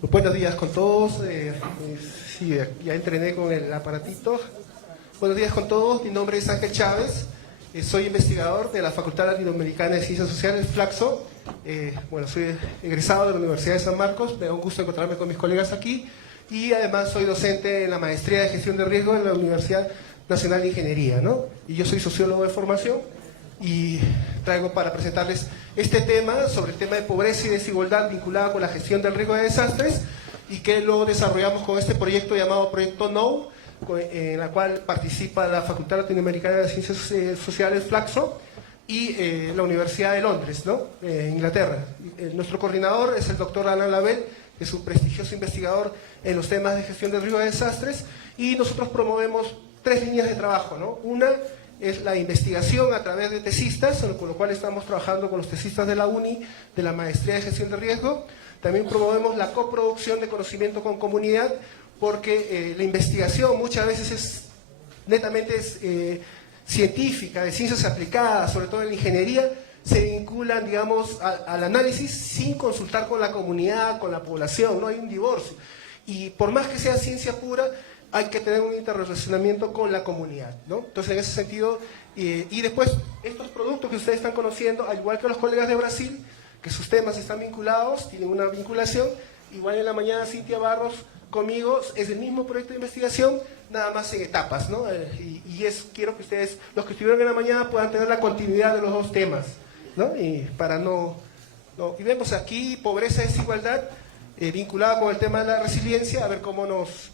Buenos días con todos. Sí, ya entrené con el aparatito. Buenos días con todos. Mi nombre es Ángel Chávez. Soy investigador de la Facultad Latinoamericana de Ciencias Sociales, Flaxo. Soy egresado de la Universidad de San Marcos. Me da un gusto encontrarme con mis colegas aquí. Y además soy docente en la Maestría de Gestión de Riesgo en la Universidad Nacional de Ingeniería, ¿no? Y yo soy sociólogo de formación y traigo para presentarles este tema sobre el tema de pobreza y desigualdad vinculada con la gestión del riesgo de desastres, y que lo desarrollamos con este proyecto llamado Proyecto KNOW, en la cual participa la Facultad Latinoamericana de Ciencias Sociales, Flaxo, y la Universidad de Londres, ¿no? Inglaterra. Nuestro coordinador es el doctor Alan Lavelle, que es un prestigioso investigador en los temas de gestión del riesgo de desastres, y nosotros promovemos 3 líneas de trabajo, ¿no? Una es la investigación a través de tesistas, con lo cual estamos trabajando con los tesistas de la UNI, de la Maestría de Gestión de Riesgo. También promovemos la coproducción de conocimiento con comunidad, porque la investigación muchas veces es netamente científica, de ciencias aplicadas, sobre todo en la ingeniería, se vinculan, digamos, al análisis sin consultar con la comunidad, con la población, no hay un divorcio. Y por más que sea ciencia pura, hay que tener un interrelacionamiento con la comunidad, ¿no? Entonces, en ese sentido, y después, estos productos que ustedes están conociendo, al igual que los colegas de Brasil, que sus temas están vinculados, tienen una vinculación, igual en la mañana Cintia Barros conmigo, es el mismo proyecto de investigación, nada más en etapas, ¿no? Quiero que ustedes, los que estuvieron en la mañana, puedan tener la continuidad de los 2 temas, ¿no? Y para y vemos aquí pobreza y desigualdad, vinculada con el tema de la resiliencia, a ver cómo nos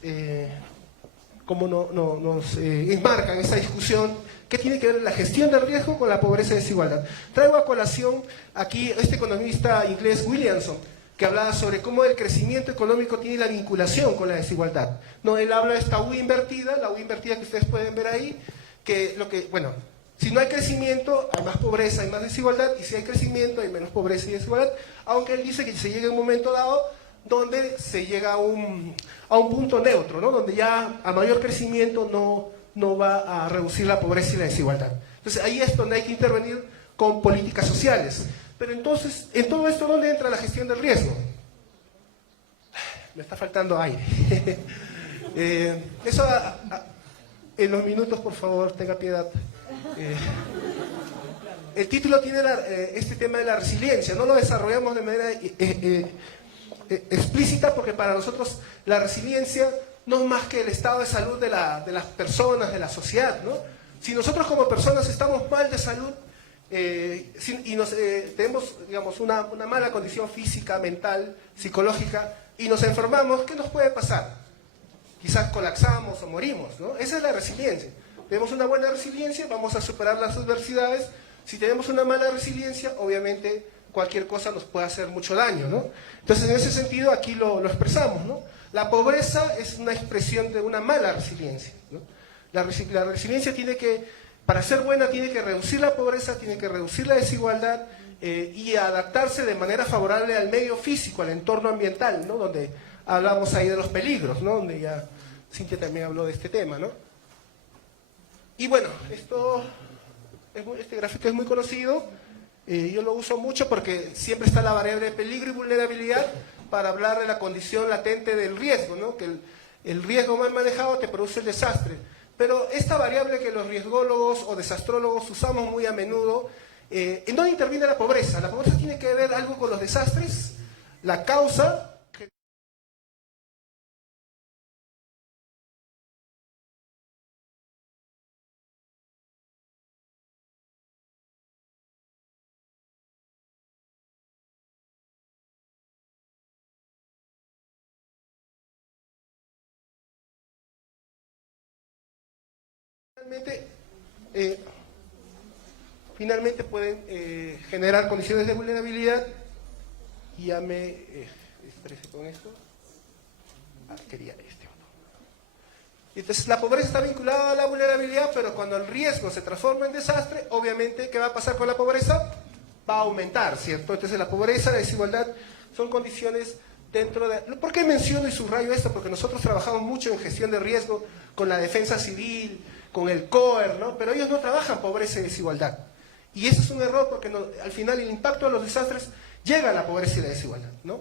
enmarcan esa discusión que tiene que ver la gestión del riesgo con la pobreza y desigualdad. Traigo a colación aquí este economista inglés Williamson, que hablaba sobre cómo el crecimiento económico tiene la vinculación con la desigualdad. No, él habla de esta U invertida, la U invertida que ustedes pueden ver ahí, si no hay crecimiento, hay más pobreza, hay más desigualdad, y si hay crecimiento, hay menos pobreza y desigualdad, aunque él dice que se llega a un momento dado donde se llega a un punto neutro, ¿no? Donde ya a mayor crecimiento no va a reducir la pobreza y la desigualdad. Entonces ahí es donde hay que intervenir con políticas sociales. Pero entonces, en todo esto, ¿dónde entra la gestión del riesgo? Me está faltando aire. En los minutos, por favor, tenga piedad. El título tiene este tema de la resiliencia. No lo desarrollamos de manera explícita, porque para nosotros la resiliencia no es más que el estado de salud de las personas, de la sociedad, ¿no? Si nosotros como personas estamos mal de salud y tenemos, digamos, una mala condición física, mental, psicológica, y nos enfermamos, ¿qué nos puede pasar? Quizás colapsamos o morimos, ¿no? Esa es la resiliencia. Tenemos una buena resiliencia, vamos a superar las adversidades. Si tenemos una mala resiliencia, obviamente cualquier cosa nos puede hacer mucho daño, ¿no? Entonces, en ese sentido, aquí lo expresamos, ¿no? La pobreza es una expresión de una mala resiliencia, ¿no? La resiliencia para ser buena, tiene que reducir la pobreza, tiene que reducir la desigualdad y adaptarse de manera favorable al medio físico, al entorno ambiental, ¿no? Donde hablamos ahí de los peligros, ¿no? Donde ya Cintia también habló de este tema, ¿no? Y bueno, este gráfico es muy conocido. Yo lo uso mucho porque siempre está la variable de peligro y vulnerabilidad para hablar de la condición latente del riesgo, ¿no? Que el riesgo mal manejado te produce el desastre. Pero esta variable que los riesgólogos o desastrólogos usamos muy a menudo, ¿en dónde interviene la pobreza? La pobreza tiene que ver algo con los desastres, la causa. Finalmente pueden generar condiciones de vulnerabilidad. Y ya me estresé con esto. Quería este otro. Entonces la pobreza está vinculada a la vulnerabilidad, pero cuando el riesgo se transforma en desastre, obviamente, ¿qué va a pasar con la pobreza? Va a aumentar, ¿cierto? Entonces la pobreza, la desigualdad son condiciones dentro de... ¿Por qué menciono y subrayo esto? Porque nosotros trabajamos mucho en gestión de riesgo con la defensa civil, con el COER, ¿no? Pero ellos no trabajan pobreza y desigualdad. Y eso es un error, porque al final el impacto de los desastres llega a la pobreza y la desigualdad, ¿no?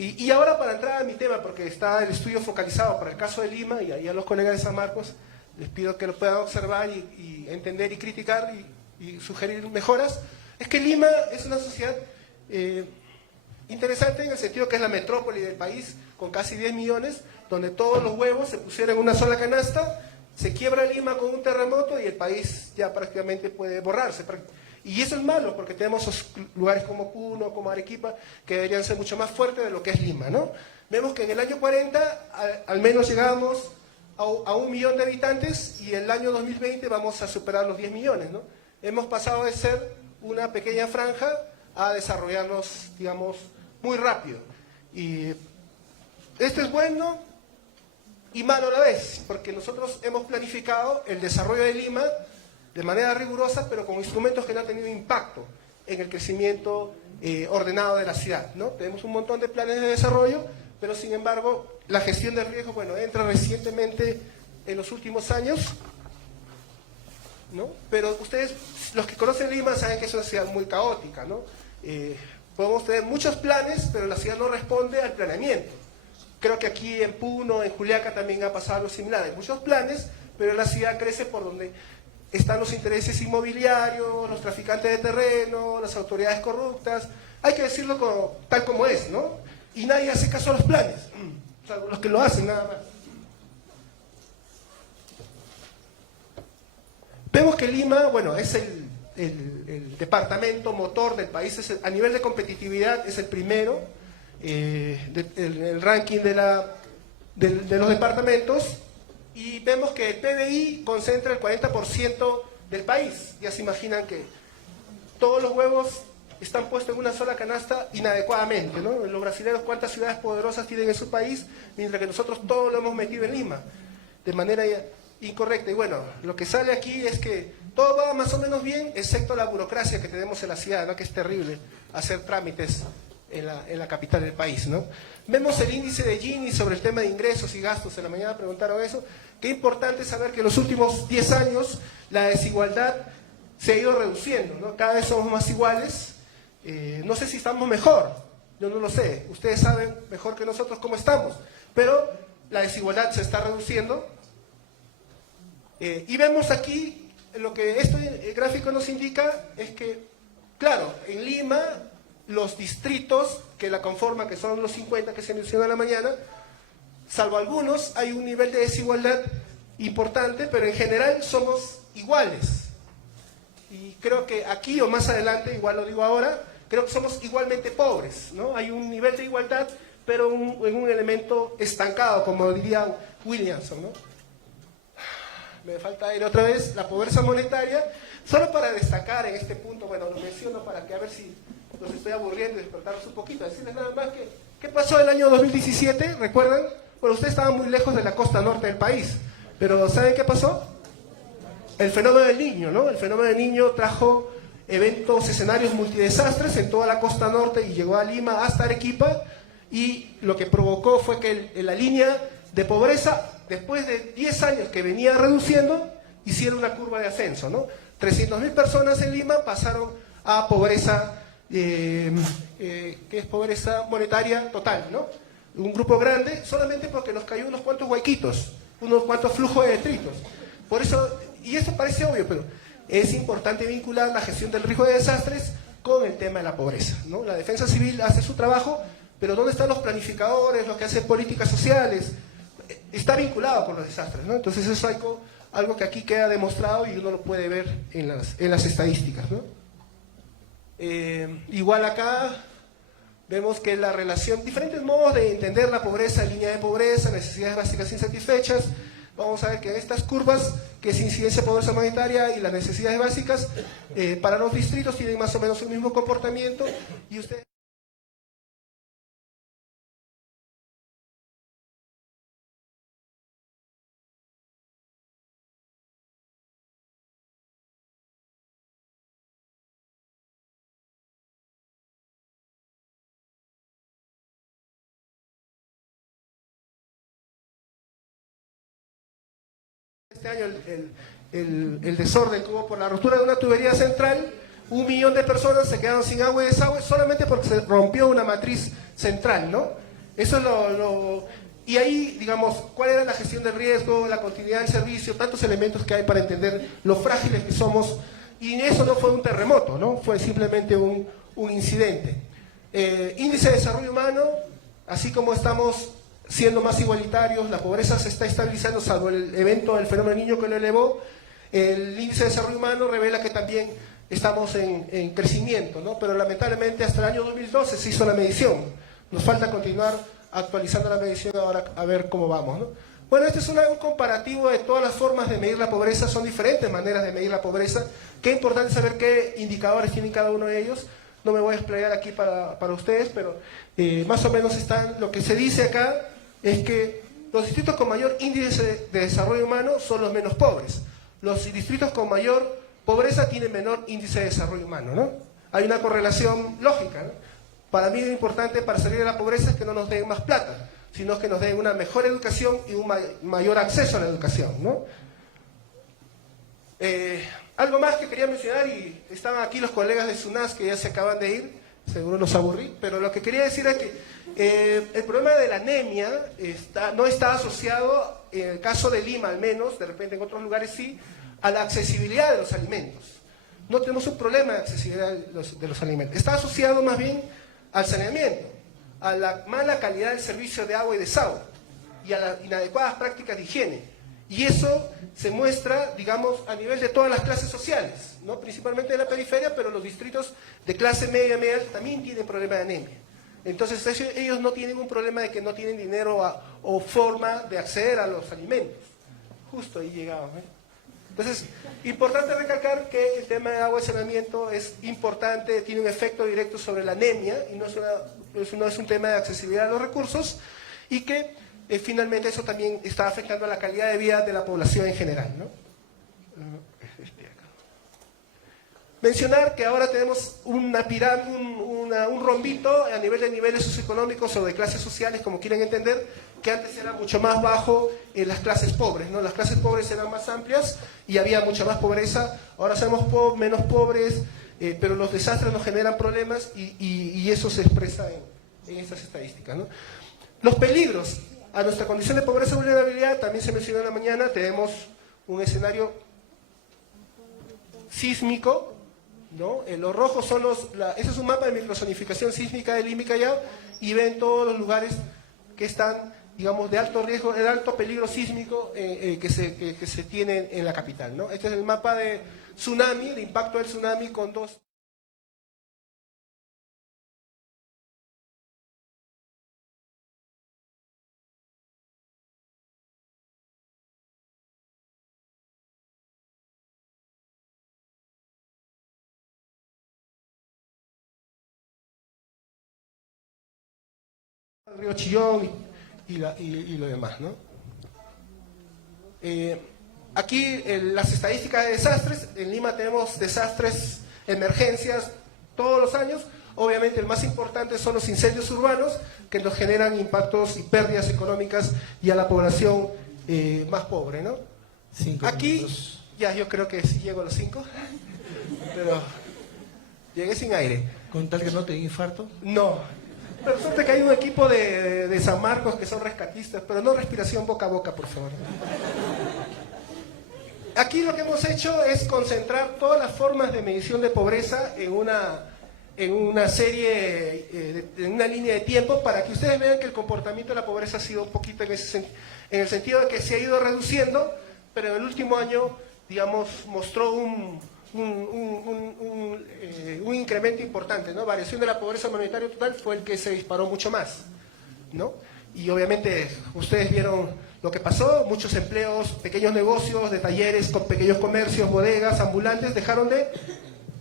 Y ahora para entrar a mi tema, porque está el estudio focalizado para el caso de Lima, y ahí a los colegas de San Marcos les pido que lo puedan observar y entender y criticar y sugerir mejoras, es que Lima es una sociedad interesante en el sentido que es la metrópoli del país, con casi 10 millones, donde todos los huevos se pusieron en una sola canasta, se quiebra Lima con un terremoto y el país ya prácticamente puede borrarse. Y eso es malo, porque tenemos lugares como Puno, como Arequipa, que deberían ser mucho más fuertes de lo que es Lima, ¿no? Vemos que en el año 40 al menos llegamos a 1 millón de habitantes y el año 2020 vamos a superar los 10 millones, ¿no? Hemos pasado de ser una pequeña franja a desarrollarnos, digamos, muy rápido. Y esto es bueno y malo a la vez, porque nosotros hemos planificado el desarrollo de Lima de manera rigurosa, pero con instrumentos que no han tenido impacto en el crecimiento ordenado de la ciudad, ¿no? Tenemos un montón de planes de desarrollo, pero sin embargo, la gestión del riesgo, bueno, entra recientemente en los últimos años, ¿no? Pero ustedes, los que conocen Lima, saben que es una ciudad muy caótica, ¿no? Podemos tener muchos planes, pero la ciudad no responde al planeamiento. Creo que aquí en Puno, en Juliaca también ha pasado algo similar. Hay muchos planes, pero la ciudad crece por donde están los intereses inmobiliarios, los traficantes de terreno, las autoridades corruptas. Hay que decirlo tal como es, ¿no? Y nadie hace caso a los planes. O sea, los que lo hacen, nada más. Vemos que Lima, bueno, es el departamento motor del país, a nivel de competitividad es el primero, el ranking de los departamentos, y vemos que el PBI concentra el 40% del país. Ya se imaginan que todos los huevos están puestos en una sola canasta inadecuadamente, ¿no? Los brasileños, ¿cuántas ciudades poderosas tienen en su país? Mientras que nosotros todo lo hemos metido en Lima, de manera incorrecta. Y bueno, lo que sale aquí es que todo va más o menos bien, excepto la burocracia que tenemos en la ciudad, ¿no? Que es terrible hacer trámites en la capital del país, ¿no? Vemos el índice de Gini sobre el tema de ingresos y gastos. En la mañana preguntaron eso. Qué importante saber que en los últimos 10 años la desigualdad se ha ido reduciendo, ¿no? Cada vez somos más iguales. No sé si estamos mejor, yo no lo sé. Ustedes saben mejor que nosotros cómo estamos, pero la desigualdad se está reduciendo. Y vemos aquí, lo que este gráfico nos indica es que, claro, en Lima, los distritos que la conforman, que son los 50 que se mencionó en la mañana, salvo algunos, hay un nivel de desigualdad importante, pero en general somos iguales. Y creo que aquí o más adelante, igual lo digo ahora, creo que somos igualmente pobres, ¿no? Hay un nivel de igualdad, pero en un elemento estancado, como diría Williamson, ¿no? Me falta ir otra vez, la pobreza monetaria. Solo para destacar en este punto, bueno, lo menciono para que a ver si los estoy aburriendo y despertarlos un poquito, decirles nada más que, ¿qué pasó el año 2017? ¿Recuerdan? Bueno, ustedes estaban muy lejos de la costa norte del país, pero ¿saben qué pasó? El fenómeno del Niño, ¿no? El fenómeno del Niño trajo eventos, escenarios multidesastres en toda la costa norte y llegó a Lima hasta Arequipa, y lo que provocó fue que la línea de pobreza, después de 10 años que venía reduciendo, hiciera una curva de ascenso, ¿no? 300.000 personas en Lima pasaron a pobreza, que es pobreza monetaria total, ¿no? Un grupo grande, solamente porque nos cayó unos cuantos huequitos, unos cuantos flujos de detritos. Por eso, y esto parece obvio, pero es importante vincular la gestión del riesgo de desastres con el tema de la pobreza, ¿no? La defensa civil hace su trabajo, pero ¿dónde están los planificadores, los que hacen políticas sociales? Está vinculado con los desastres, ¿no? Entonces eso es algo que aquí queda demostrado y uno lo puede ver en las estadísticas, ¿no? Igual acá vemos que la relación, diferentes modos de entender la pobreza, línea de pobreza, necesidades básicas insatisfechas. Vamos a ver que estas curvas, que es incidencia de pobreza monetaria y las necesidades básicas, para los distritos tienen más o menos el mismo comportamiento, y ustedes... Este año el desorden que hubo por la ruptura de una tubería central, 1 millón de personas se quedaron sin agua y desagüe solamente porque se rompió una matriz central, ¿no? Eso es y ahí, digamos, cuál era la gestión del riesgo, la continuidad del servicio, tantos elementos que hay para entender lo frágiles que somos, y eso no fue un terremoto, ¿no? Fue simplemente un incidente. Índice de desarrollo humano, así como estamos siendo más igualitarios, la pobreza se está estabilizando, salvo el evento del fenómeno niño que lo elevó, el índice de desarrollo humano revela que también estamos en crecimiento, ¿no? Pero lamentablemente hasta el año 2012 se hizo la medición, nos falta continuar actualizando la medición ahora a ver cómo vamos, ¿no? Bueno, este es un comparativo de todas las formas de medir la pobreza, son diferentes maneras de medir la pobreza, qué importante saber qué indicadores tienen cada uno de ellos, no me voy a explayar aquí para ustedes, pero más o menos lo que se dice acá es que los distritos con mayor índice de desarrollo humano son los menos pobres, los distritos con mayor pobreza tienen menor índice de desarrollo humano, ¿no? Hay una correlación lógica, ¿no? Para mí lo importante para salir de la pobreza es que no nos den más plata, sino que nos den una mejor educación y un mayor acceso a la educación, ¿no? Algo más que quería mencionar, y estaban aquí los colegas de SUNAS que ya se acaban de ir, seguro los aburrí, pero lo que quería decir es que el problema de la anemia no está asociado, en el caso de Lima al menos, de repente en otros lugares sí, a la accesibilidad de los alimentos. No tenemos un problema de accesibilidad de los alimentos, está asociado más bien al saneamiento, a la mala calidad del servicio de agua y desagüe y a las inadecuadas prácticas de higiene. Y eso se muestra, digamos, a nivel de todas las clases sociales, ¿no? Principalmente de la periferia, pero los distritos de clase media también tienen problema de anemia. Entonces ellos no tienen un problema de que no tienen dinero o forma de acceder a los alimentos. Justo ahí llegamos, ¿eh? Entonces, importante recalcar que el tema de agua y saneamiento es importante, tiene un efecto directo sobre la anemia y no es un tema de accesibilidad a los recursos, y que finalmente eso también está afectando a la calidad de vida de la población en general, ¿no? Mencionar que ahora tenemos una pirámide, un rombito a nivel de niveles socioeconómicos o de clases sociales, como quieren entender, que antes era mucho más bajo en las clases pobres, ¿no? Las clases pobres eran más amplias y había mucha más pobreza. Ahora somos menos pobres, pero los desastres nos generan problemas y eso se expresa en estas estadísticas, ¿no? Los peligros a nuestra condición de pobreza y vulnerabilidad, también se mencionó en la mañana, tenemos un escenario sísmico, ¿no? Los rojos son ese es un mapa de microzonificación sísmica de Lima y Callao, y ven todos los lugares que están, digamos, de alto riesgo, de alto peligro sísmico que se tiene en la capital, ¿no? Este es el mapa de tsunami, de impacto del tsunami con dos... el río Chillón y lo demás, ¿no? Aquí las estadísticas de desastres. En Lima tenemos desastres, emergencias todos los años. Obviamente el más importante son los incendios urbanos, que nos generan impactos y pérdidas económicas y a la población más pobre, ¿no? Aquí, minutos. Ya yo creo que sí llego a los 5, pero llegué sin aire. ¿Con tal que no te dé infarto? No. Pero suerte que hay un equipo de San Marcos que son rescatistas, pero no respiración boca a boca, por favor. Aquí lo que hemos hecho es concentrar todas las formas de medición de pobreza en una serie, en una línea de tiempo, para que ustedes vean que el comportamiento de la pobreza ha sido un poquito en el sentido de que se ha ido reduciendo, pero en el último año, digamos, mostró un incremento importante, ¿no? Variación de la pobreza monetaria total fue el que se disparó mucho más, ¿no? Y obviamente ustedes vieron lo que pasó, muchos empleos, pequeños negocios de talleres, con pequeños comercios, bodegas, ambulantes,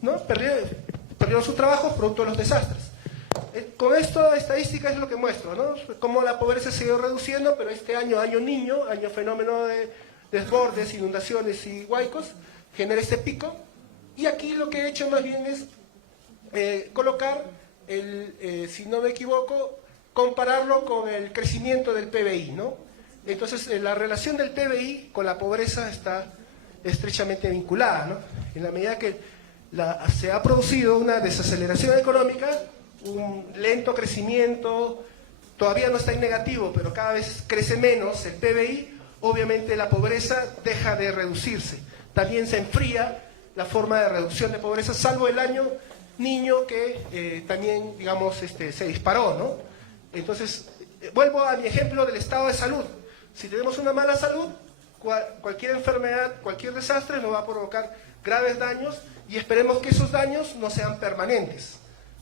¿no? Perdieron sus trabajos producto de los desastres. Con esto, estadística es lo que muestro, ¿no? Cómo la pobreza se ha ido reduciendo, pero este año niño, año fenómeno de desbordes, inundaciones y huaicos, genera este pico. Y aquí lo que he hecho más bien es colocar, si no me equivoco, compararlo con el crecimiento del PBI, ¿no? Entonces, la relación del PBI con la pobreza está estrechamente vinculada, ¿no? En la medida que se ha producido una desaceleración económica, un lento crecimiento todavía no está en negativo, pero cada vez crece menos el PBI, obviamente la pobreza deja de reducirse. También se enfría la forma de reducción de pobreza, salvo el año niño que también, digamos, se disparó, ¿no? Entonces, vuelvo a mi ejemplo del estado de salud. Si tenemos una mala salud, cualquier enfermedad, cualquier desastre nos va a provocar graves daños y esperemos que esos daños no sean permanentes,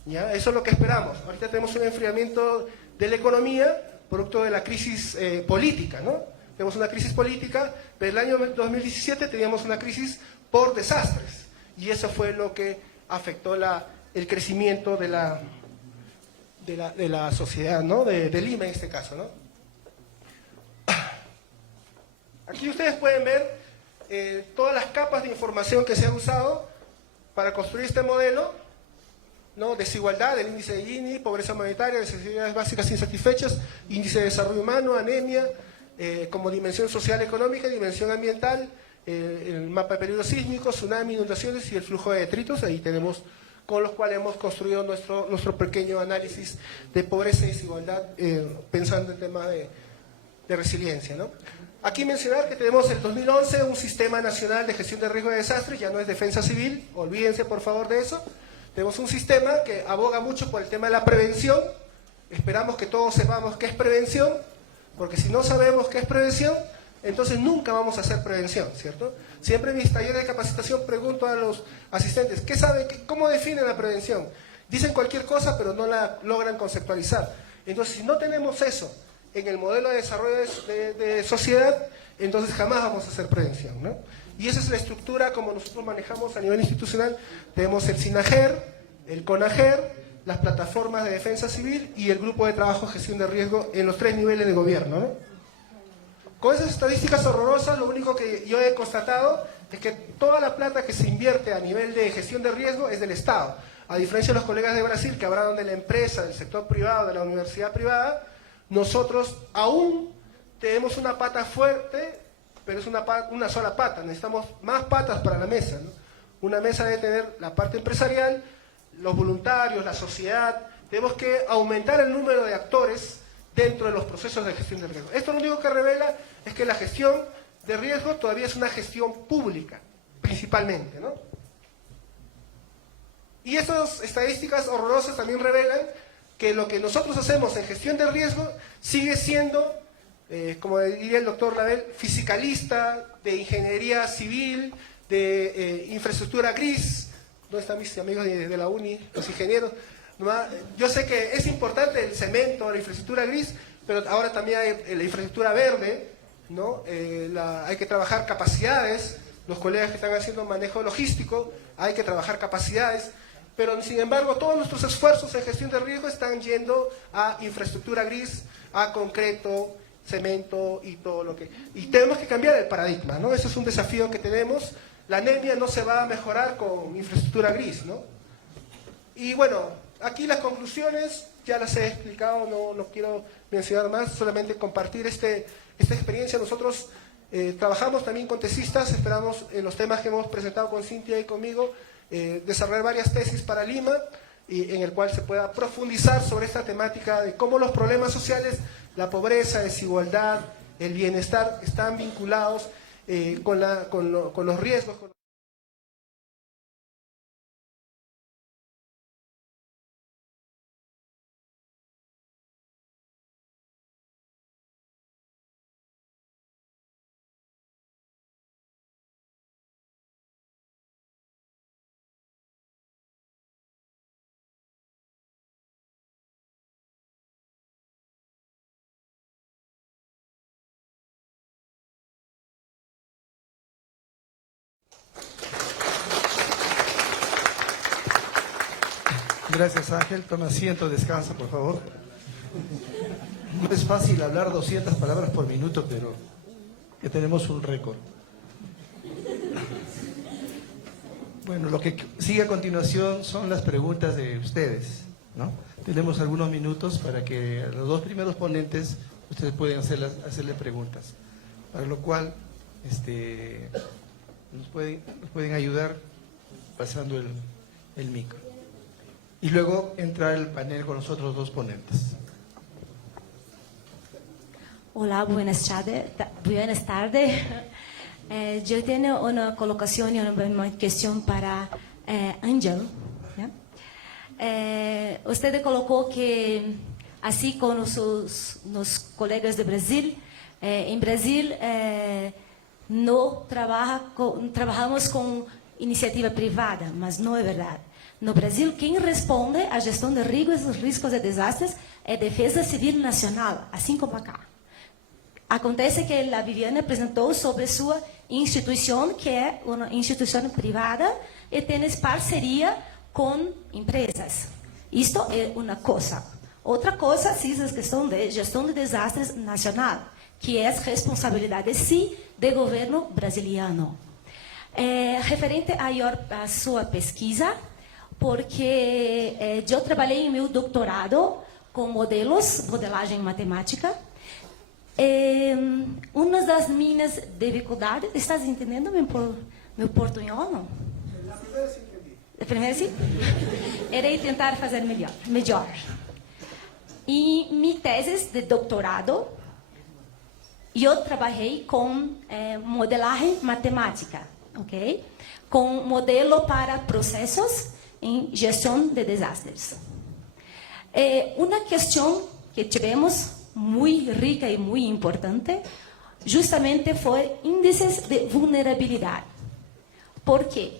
¿ya? Eso es lo que esperamos. Ahorita tenemos un enfriamiento de la economía producto de la crisis política, ¿no? Tenemos una crisis política, pero el año 2017 teníamos una crisis por desastres y eso fue lo que afectó el crecimiento de la sociedad, ¿no? de Lima en este caso, ¿no? Aquí ustedes pueden ver todas las capas de información que se han usado para construir este modelo, ¿no? Desigualdad, el índice de Gini, pobreza monetaria, necesidades básicas insatisfechas, índice de desarrollo humano, anemia, como dimensión social económica, dimensión ambiental, el mapa de peligro sísmico, tsunami, inundaciones y el flujo de detritos. Ahí tenemos con los cuales hemos construido nuestro pequeño análisis de pobreza y desigualdad, pensando en temas de resiliencia, ¿no? Aquí mencionar que tenemos el 2011 un Sistema Nacional de Gestión de Riesgo de Desastres, ya no es Defensa Civil, olvídense por favor de eso. Tenemos un sistema que aboga mucho por el tema de la prevención, esperamos que todos sepamos qué es prevención, porque si no sabemos qué es prevención, entonces nunca vamos a hacer prevención, ¿cierto? Siempre en mis talleres de capacitación pregunto a los asistentes, ¿qué saben, cómo definen la prevención? Dicen cualquier cosa, pero no la logran conceptualizar. Entonces, si no tenemos eso en el modelo de desarrollo de sociedad, entonces jamás vamos a hacer prevención, ¿no? Y esa es la estructura como nosotros manejamos a nivel institucional. Tenemos el SINAGER, el CONAGER, las plataformas de defensa civil y el grupo de trabajo gestión de riesgo en los 3 niveles de gobierno, ¿no? Con esas estadísticas horrorosas, lo único que yo he constatado es que toda la plata que se invierte a nivel de gestión de riesgo es del Estado. A diferencia de los colegas de Brasil que hablaron de la empresa, del sector privado, de la universidad privada, nosotros aún tenemos una pata fuerte, pero es una sola pata. Necesitamos más patas para la mesa, ¿no? Una mesa debe tener la parte empresarial, los voluntarios, la sociedad. Tenemos que aumentar el número de actores dentro de los procesos de gestión de riesgo. Esto lo único que revela es que la gestión de riesgo todavía es una gestión pública, principalmente, ¿no? Y esas estadísticas horrorosas también revelan que lo que nosotros hacemos en gestión de riesgo sigue siendo, como diría el doctor Label, fisicalista, de ingeniería civil, de infraestructura gris. ¿Dónde están mis amigos de la uni, los ingenieros? Yo sé que es importante el cemento, la infraestructura gris, pero ahora también hay la infraestructura verde, ¿no? Hay que trabajar capacidades, los colegas que están haciendo manejo logístico, hay que trabajar capacidades, pero sin embargo todos nuestros esfuerzos en gestión de riesgo están yendo a infraestructura gris, a concreto, cemento y todo lo que... Y tenemos que cambiar el paradigma, ¿no? Ese es un desafío que tenemos. La anemia no se va a mejorar con infraestructura gris, ¿no? Y bueno, aquí las conclusiones ya las he explicado, no quiero mencionar más, solamente compartir esta experiencia. Nosotros trabajamos también con tesistas, esperamos en los temas que hemos presentado con Cintia y conmigo, desarrollar varias tesis para Lima, y en el cual se pueda profundizar sobre esta temática de cómo los problemas sociales, la pobreza, desigualdad, el bienestar, están vinculados con los riesgos. Gracias, Ángel. Toma asiento, descansa, por favor. No es fácil hablar 200 palabras por minuto, pero que tenemos un récord. Bueno, lo que sigue a continuación son las preguntas de ustedes, ¿no? Tenemos algunos minutos para que a los 2 primeros ponentes ustedes pueden hacerle preguntas, para lo cual nos pueden ayudar pasando el micro. Y luego entrar el panel con los otros 2 ponentes. Hola, buenas tardes. Buenas tardes. Yo tengo una colocación y una cuestión para Ángel. ¿Ya? Usted colocó que, así como los colegas de Brasil, en Brasil no trabajamos con iniciativa privada, mas não é verdade. No Brasil, quem responde à gestão de riscos e desastres é a Defesa Civil Nacional, assim como acá. Acontece que a Viviane apresentou sobre sua instituição, que é uma instituição privada e tem parceria com empresas. Isto é uma coisa. Outra coisa, sim, é a questão de gestão de desastres nacional, que é responsabilidade, sim, do governo brasileiro. Referente a sua pesquisa, porque eu trabalhei em meu doutorado com modelagem matemática. Uma das minhas dificuldades, estás entendendo meu portunhol, não? A primeira sim? Irei tentar fazer melhor. Em minha tese de doutorado, eu trabalhei com modelagem matemática, ok? Com modelo para processos em gestão de desastres. Uma questão que tivemos muito rica e muito importante, justamente foi índices de vulnerabilidade. Por quê?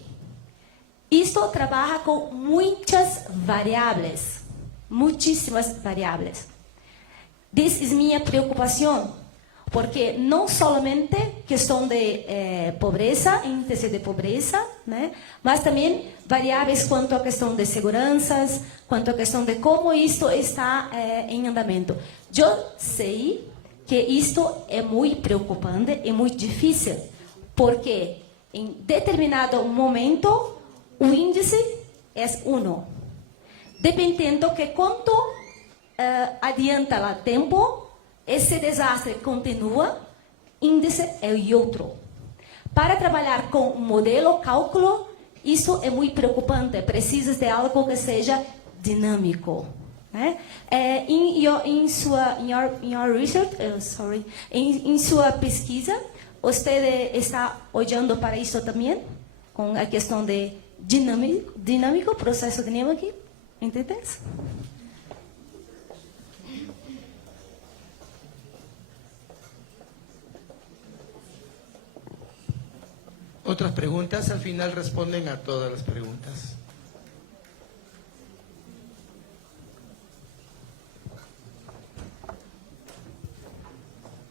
Isto trabalha com muitas variáveis, muitíssimas variáveis. Essa é minha preocupação, porque não somente questão de pobreza, índice de pobreza, né? Mas também variáveis quanto à questão de seguranças, quanto à questão de como isto está em andamento. Eu sei que isto é muito preocupante e muito difícil, porque em determinado momento o índice é 1. Dependendo que quanto adianta o tempo, esse desastre continua, índice é outro. Para trabalhar com modelo, cálculo, isso é muito preocupante. Precisa de algo que seja dinâmico. Né? Em sua pesquisa, você está olhando para isso também? Com a questão de dinâmico, processo dinâmico, ¿entendés? Otras preguntas, al final responden a todas las preguntas.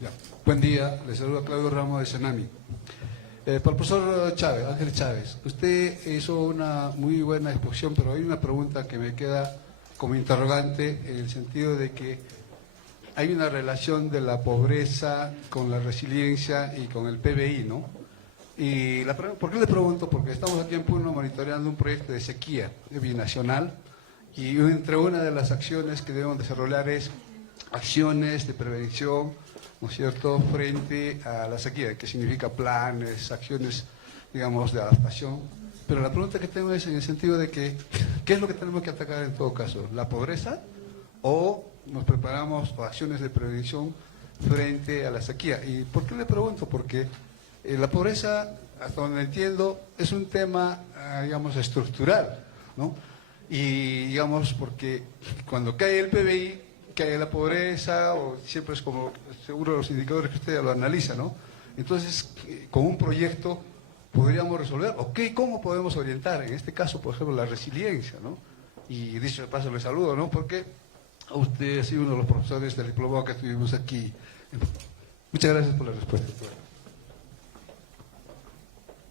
Ya. Buen día, les saluda Claudio Ramos de Senami. Para el profesor Chávez, Ángel Chávez, usted hizo una muy buena exposición, pero hay una pregunta que me queda como interrogante en el sentido de que hay una relación de la pobreza con la resiliencia y con el PBI, ¿no? Y ¿por qué le pregunto? Porque estamos aquí en Puno monitoreando un proyecto de sequía binacional y entre una de las acciones que debemos desarrollar es acciones de prevención, ¿no es cierto?, frente a la sequía, que significa planes, acciones, digamos, de adaptación. Pero la pregunta que tengo es en el sentido de que, ¿qué es lo que tenemos que atacar en todo caso? ¿La pobreza o nos preparamos para acciones de prevención frente a la sequía? ¿Y por qué le pregunto? Porque la pobreza, hasta donde entiendo, es un tema, digamos, estructural, ¿no? Y, digamos, porque cuando cae el PBI, cae la pobreza, o siempre es como, seguro los indicadores que usted lo analiza, ¿no? Entonces, con un proyecto podríamos resolver, ¿cómo podemos orientar? En este caso, por ejemplo, la resiliencia, ¿no? Y dicho de paso, le saludo, ¿no? Porque usted ha sido uno de los profesores del diplomado que tuvimos aquí. Muchas gracias por la respuesta.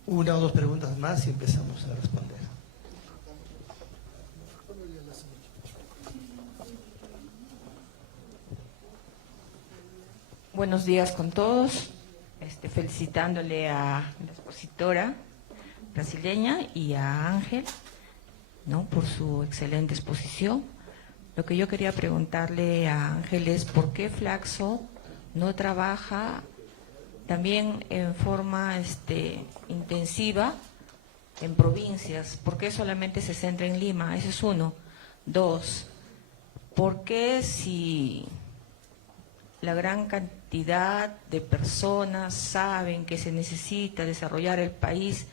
Una o dos preguntas más y empezamos a responder. Buenos días con todos, felicitándole a la expositora brasileña y a Ángel, ¿no?, por su excelente exposición. Lo que yo quería preguntarle a Ángel es ¿por qué Flaxo no trabaja también en forma intensiva en provincias? ¿Por qué solamente se centra en Lima? Ese es uno. Dos, ¿por qué si la gran cantidad de personas saben que se necesita desarrollar el país,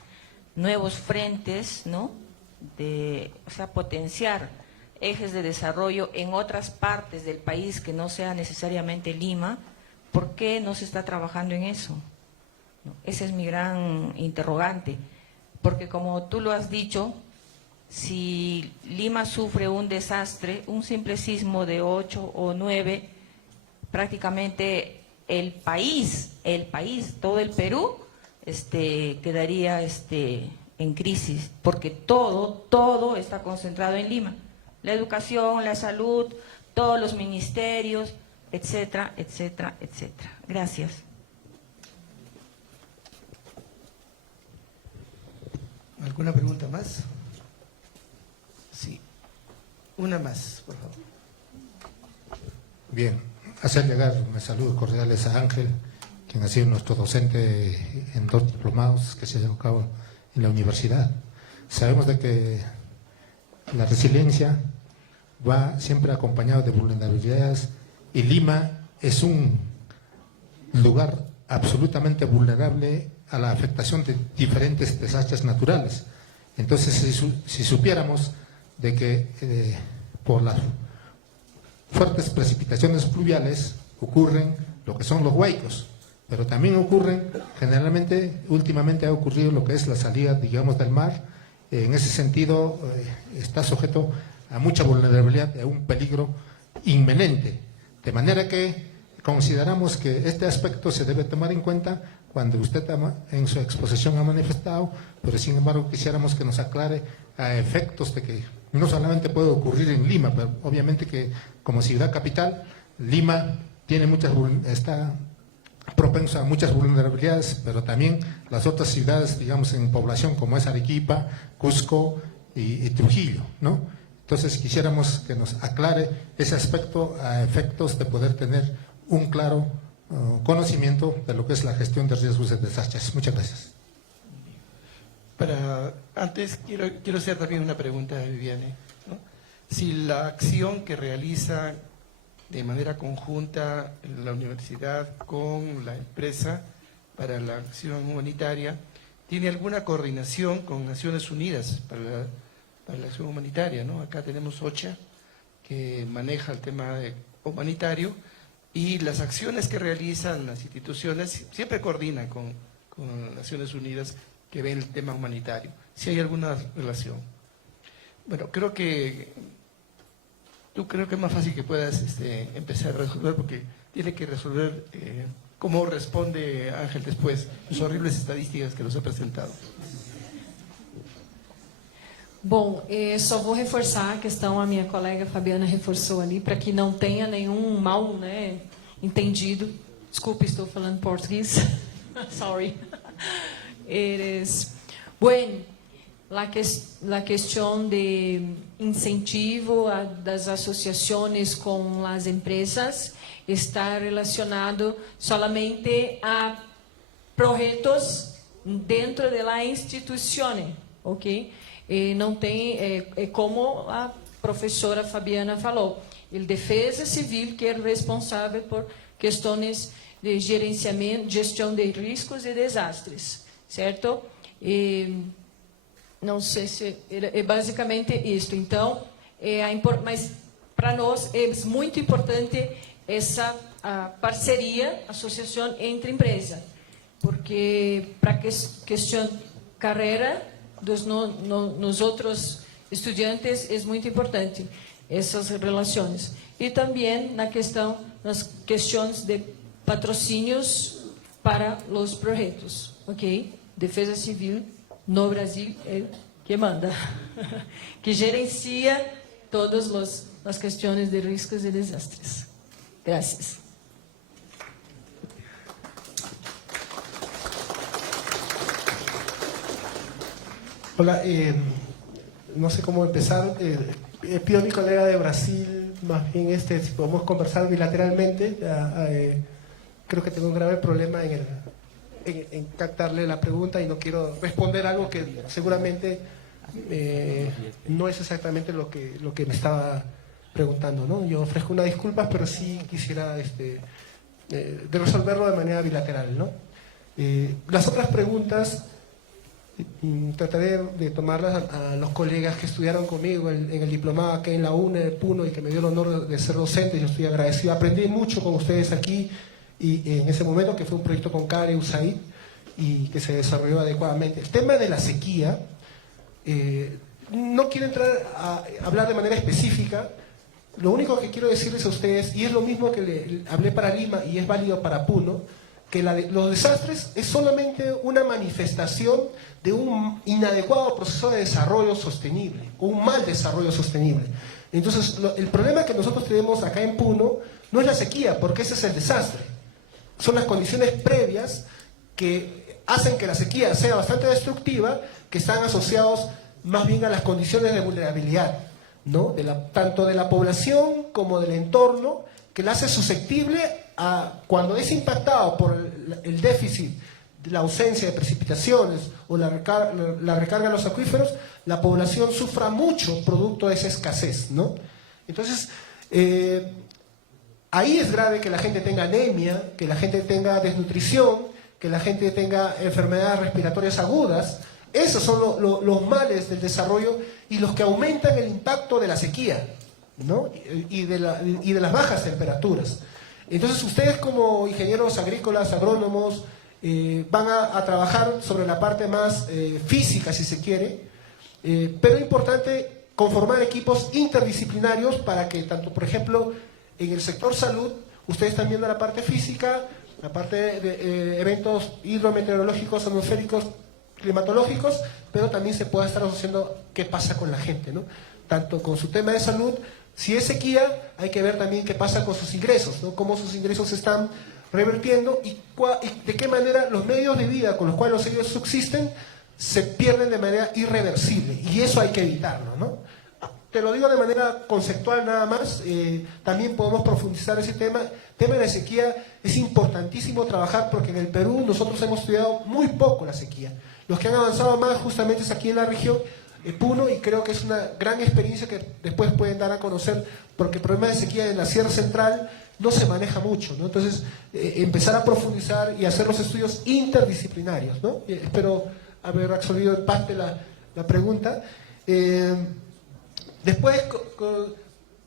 nuevos frentes, ¿no? O sea, potenciar ejes de desarrollo en otras partes del país que no sea necesariamente Lima, ¿por qué no se está trabajando en eso? ¿No? Ese es mi gran interrogante, porque como tú lo has dicho, si Lima sufre un desastre, un simple sismo de 8 o 9, prácticamente el país, todo el Perú, quedaría en crisis, porque todo está concentrado en Lima. La educación, la salud, todos los ministerios, etcétera, etcétera, etcétera. Gracias. ¿Alguna pregunta más? Sí. Una más, por favor. Bien, hacer llegar mis saludos cordiales a Ángel, quien ha sido nuestro docente en 2 diplomados que se llevan a cabo en la universidad. Sabemos de que la resiliencia va siempre acompañado de vulnerabilidades y Lima es un lugar absolutamente vulnerable a la afectación de diferentes desastres naturales. Entonces, si supiéramos de que por las fuertes precipitaciones pluviales ocurren lo que son los huaicos, pero también ocurren, generalmente, últimamente ha ocurrido lo que es la salida, digamos, del mar. En ese sentido, está sujeto a mucha vulnerabilidad, a un peligro inminente. De manera que consideramos que este aspecto se debe tomar en cuenta cuando usted en su exposición ha manifestado, pero sin embargo quisiéramos que nos aclare a efectos de que no solamente puede ocurrir en Lima, pero obviamente que como ciudad capital, Lima está propensa a muchas vulnerabilidades, pero también las otras ciudades, digamos, en población como es Arequipa, Cusco y Trujillo, ¿no? Entonces quisiéramos que nos aclare ese aspecto a efectos de poder tener un claro conocimiento de lo que es la gestión de riesgos de desastres. Muchas gracias. Antes quiero hacer también una pregunta a Viviane, ¿no? Si la acción que realiza de manera conjunta la universidad con la empresa para la acción humanitaria tiene alguna coordinación con Naciones Unidas para la acción humanitaria, ¿no? Acá tenemos OCHA, que maneja el tema humanitario, y las acciones que realizan las instituciones siempre coordinan con Naciones Unidas, que ven el tema humanitario, si hay alguna relación. Bueno, creo que es más fácil que puedas empezar a resolver, porque tiene que resolver cómo responde Ángel después, las horribles estadísticas que nos ha presentado. Bom, só vou reforçar a questão, a minha colega Fabiana reforçou ali, para que não tenha nenhum mal, né, entendido. Desculpe, estou falando português. Sorry. Bueno, la cuestión de incentivo das asociaciones con las empresas está relacionado solamente a projetos dentro de la instituição, ok? Não tem, como a professora Fabiana falou, el Defesa Civil que é responsável por questões de gerenciamento, gestão de riscos e desastres, certo? Não sei se é basicamente isso. Então, mas para nós é muito importante essa parceria, associação entre empresas, porque para questão carreira dos nos outros estudantes é muito importante essas relações, e também nas questões de patrocínios para os projetos, ok? Defesa Civil no Brasil é que manda, que gerencia todas as questões de riscos e desastres. Gracias. Hola, no sé cómo empezar. Pido a mi colega de Brasil, más bien si podemos conversar bilateralmente. Creo que tengo un grave problema en captarle la pregunta y no quiero responder algo que seguramente no es exactamente lo que me estaba preguntando, ¿no? Yo ofrezco unas disculpas, pero sí quisiera de resolverlo de manera bilateral, ¿no? Las otras preguntas trataré de tomarlas a los colegas que estudiaron conmigo en el diplomado aquí en la UNE de Puno y que me dio el honor de ser docente. Yo estoy agradecido, aprendí mucho con ustedes aquí y en ese momento, que fue un proyecto con CARE, USAID, y que se desarrolló adecuadamente. El tema de la sequía, no quiero entrar a hablar de manera específica. Lo único que quiero decirles a ustedes, y es lo mismo que le hablé para Lima y es válido para Puno, que los desastres es solamente una manifestación de un inadecuado proceso de desarrollo sostenible, un mal desarrollo sostenible. Entonces, el problema que nosotros tenemos acá en Puno no es la sequía, porque ese es el desastre. Son las condiciones previas que hacen que la sequía sea bastante destructiva, que están asociados más bien a las condiciones de vulnerabilidad, ¿no? Tanto de la población como del entorno, que la hace susceptible a, cuando es impactado por el déficit, la ausencia de precipitaciones o la recarga de los acuíferos, la población sufra mucho producto de esa escasez, ¿no? Entonces, ahí es grave que la gente tenga anemia, que la gente tenga desnutrición, que la gente tenga enfermedades respiratorias agudas. Esos son los males del desarrollo y los que aumentan el impacto de la sequía, ¿no? y de las bajas temperaturas. Entonces ustedes como ingenieros agrícolas, agrónomos, van a trabajar sobre la parte más física, si se quiere, pero es importante conformar equipos interdisciplinarios para que tanto, por ejemplo, en el sector salud, ustedes están viendo la parte física, la parte de eventos hidrometeorológicos, atmosféricos, climatológicos, pero también se puede estar asociando qué pasa con la gente, ¿no? Tanto con su tema de salud, si es sequía, hay que ver también qué pasa con sus ingresos, ¿no? Cómo sus ingresos se están revertiendo y de qué manera los medios de vida con los cuales ellos subsisten se pierden de manera irreversible, y eso hay que evitarlo, ¿no? Te lo digo de manera conceptual nada más, también podemos profundizar ese tema. El tema de la sequía es importantísimo trabajar porque en el Perú nosotros hemos estudiado muy poco la sequía. Los que han avanzado más justamente es aquí en la región Puno, y creo que es una gran experiencia que después pueden dar a conocer, porque el problema de sequía en la Sierra Central no se maneja mucho, ¿no? Entonces, empezar a profundizar y hacer los estudios interdisciplinarios, ¿no? Espero haber absorbido en parte la pregunta. Después,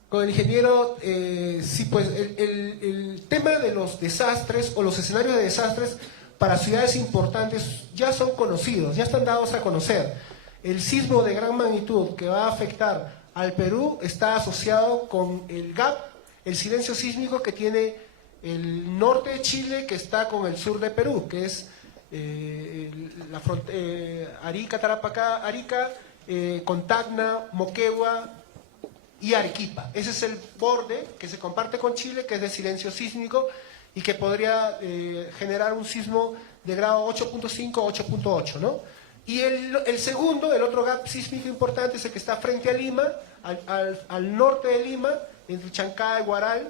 con el ingeniero, sí, pues el tema de los desastres o los escenarios de desastres para ciudades importantes ya son conocidos, ya están dados a conocer. El sismo de gran magnitud que va a afectar al Perú está asociado con el gap, el silencio sísmico que tiene el norte de Chile, que está con el sur de Perú, que es la frontera Arica, Tarapacá, Arica, con Tacna, Moquegua y Arequipa. Ese es el borde que se comparte con Chile, que es de silencio sísmico y que podría generar un sismo de grado 8.5 o 8.8, ¿no? Y el segundo, el otro gap sísmico importante, es el que está frente a Lima, al norte de Lima, entre Chancay, Huaral,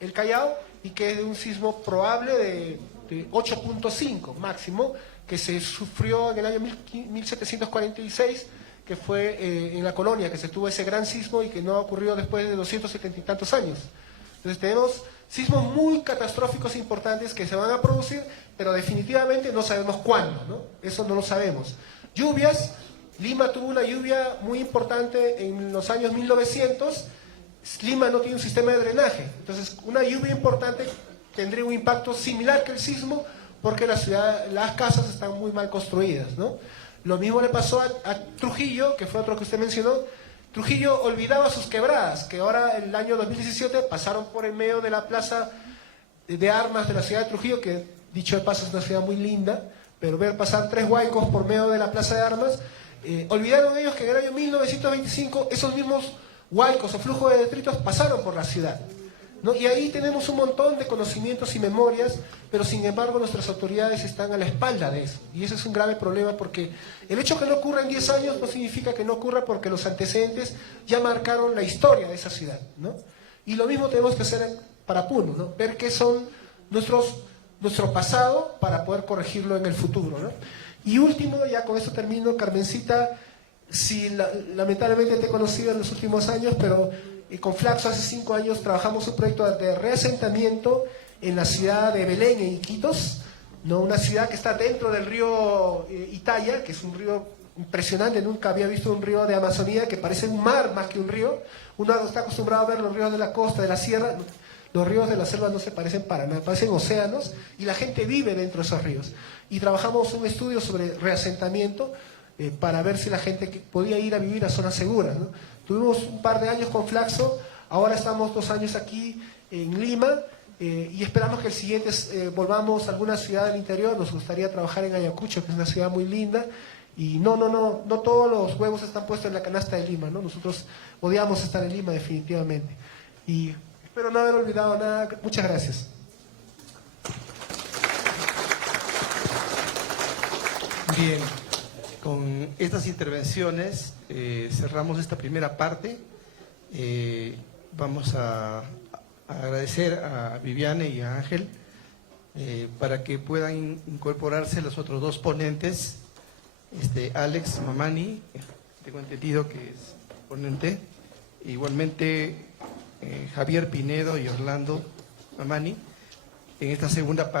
el Callao, y que es de un sismo probable de 8.5 máximo, que se sufrió en el año 1746, que fue en la colonia, que se tuvo ese gran sismo y que no ha ocurrido después de 270 y tantos años. Entonces tenemos sismos muy catastróficos importantes que se van a producir, pero definitivamente no sabemos cuándo, ¿no? Eso no lo sabemos. Lluvias, Lima tuvo una lluvia muy importante en los años 1900, Lima no tiene un sistema de drenaje, entonces una lluvia importante tendría un impacto similar que el sismo, porque las casas están muy mal construidas, ¿no? Lo mismo le pasó a Trujillo, que fue otro que usted mencionó. Trujillo olvidaba sus quebradas, que ahora en el año 2017 pasaron por el medio de la plaza de armas de la ciudad de Trujillo, que dicho de paso es una ciudad muy linda, pero ver pasar 3 huaicos por medio de la plaza de armas, olvidaron ellos que en el año 1925 esos mismos huaicos o flujos de detritos pasaron por la ciudad, ¿no? Y ahí tenemos un montón de conocimientos y memorias, pero sin embargo nuestras autoridades están a la espalda de eso, y ese es un grave problema, porque el hecho que no ocurra en 10 años no significa que no ocurra, porque los antecedentes ya marcaron la historia de esa ciudad, ¿no? Y lo mismo tenemos que hacer para Puno, ¿no? Ver qué son nuestro pasado para poder corregirlo en el futuro, ¿no? Y último, ya con esto termino, Carmencita, sí, lamentablemente te he conocido en los últimos años, pero con Flaxo hace 5 años trabajamos un proyecto de reasentamiento en la ciudad de Belén, en Iquitos, ¿no? Una ciudad que está dentro del río Italia, que es un río impresionante. Nunca había visto un río de Amazonía que parece un mar más que un río. Uno está acostumbrado a ver los ríos de la costa, de la sierra. Los ríos de la selva no se parecen para nada, parecen océanos, y la gente vive dentro de esos ríos. Y trabajamos un estudio sobre reasentamiento para ver si la gente podía ir a vivir a zonas seguras, ¿no? Tuvimos un par de años con Flaxo, ahora estamos 2 años aquí en Lima, y esperamos que el siguiente volvamos a alguna ciudad del interior. Nos gustaría trabajar en Ayacucho, que es una ciudad muy linda. Y no todos los huevos están puestos en la canasta de Lima, ¿no? Nosotros odiamos estar en Lima definitivamente. Y espero no haber olvidado nada. Muchas gracias. Bien, con estas intervenciones cerramos esta primera parte. Vamos a agradecer a Viviane y a Ángel para que puedan incorporarse los otros 2 ponentes. Alex Mamani, tengo entendido que es ponente, igualmente Javier Pinedo y Orlando Mamani, en esta segunda parte.